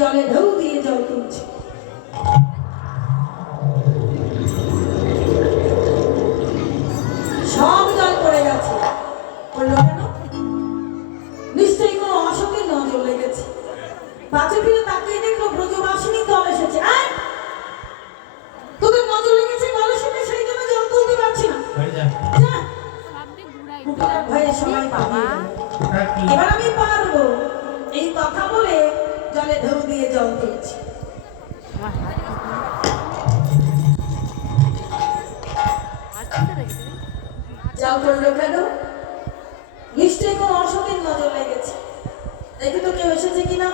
জলে ঢেউ দিয়ে জল তুলছে। সব জল পড়ে গেছে। পড়লো কেন? নিশ্চয়ই কোনো অশোকের নজর লেগেছে। পাছে ফিরে তাকিয়ে দেখলো ব্রজবাসিনী দল এসেছে। তোদের নজর লেগেছে কলসিতে, সেই জন্য জল তুলতে পারছি না। ভয়ে সবাই পালিয়ে গেল। এবার আমি পারবো, এই কথা বলে জলে ঢেউ দিয়ে জল তুলছি। জল পড়লো কেন? নিশ্চয়ই কোনো অশোকের নজর লেগেছে। দেখে তো কেউ এসেছে কিনা।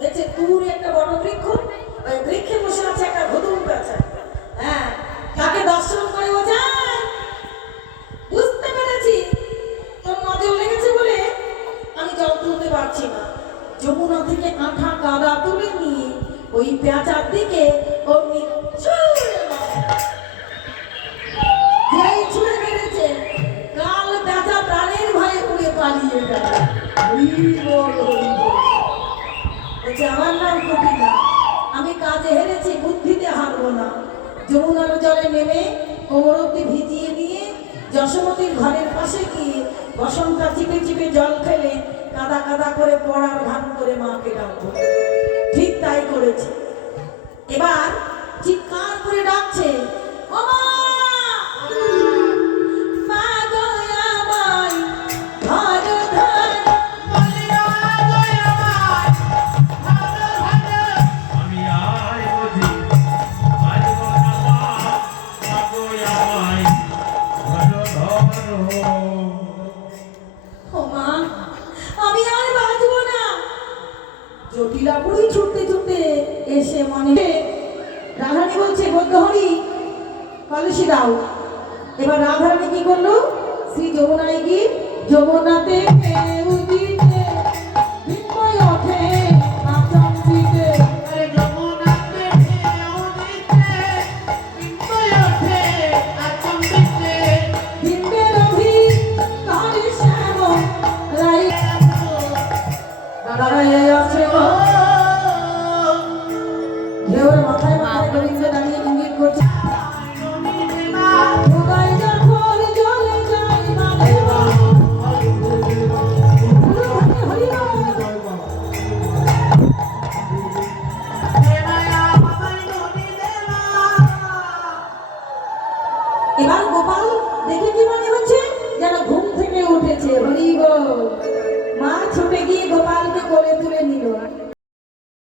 দেখছে দূরে একটা বড় বৃক্ষ, ওই বৃক্ষে বসে আছে একটা ঘুতুম পেঁচা। হ্যাঁ, তাকে দর্শন করে ও যায়। বুঝতে পেরেছি তোর নজর লেগেছে বলে আমি জল তুলতে পারছি না। যমুনা থেকে আঠা কাদা তুলে নিয়ে ওই পেঁচার দিকে অমনি ছুঁড়ে মেরেছে। কাল পেঁচা প্রাণের ভয়ে উড়ে পালিয়ে গেল। আমার নাম কপিলা, আমি কাজে হেরেছি, বুদ্ধিতে হারবো না। যমুনার জলে নেমে কোমর অব্দি ভিজিয়ে নিয়ে যশোমতীর ঘরের পাশে গিয়ে বসন্তা চিপে চিপে জল ফেলে কাদা কাদা করে পড়ার ভান করে মাকে ডাকবো। ঠিক তাই করেছে। এবার চিৎকার করে ডাকছে, ও মা! জটিলা বুড়ি ছুটতে ছুটতে এসে মনে রাধারানী বলছে, বদ্ধহরি কলসি দাও। এবার রাধারানী কি করলো? শ্রী যমুনায় গিয়ে যমুনাতে ঢেউ দিতে বিস্ময় ওঠে নাচন দিতে। আরে যমুনাতে ঢেউ দিতে বিস্ময় ওঠে নাচন দিতে। ভিন্দের অভি তারি শ্যাম রাই দাঁড়ায় আছে গো। ঢেউর মাথায় মাথায় গোবিন্দ দাঁড়িয়ে ইঙ্গিত করছে।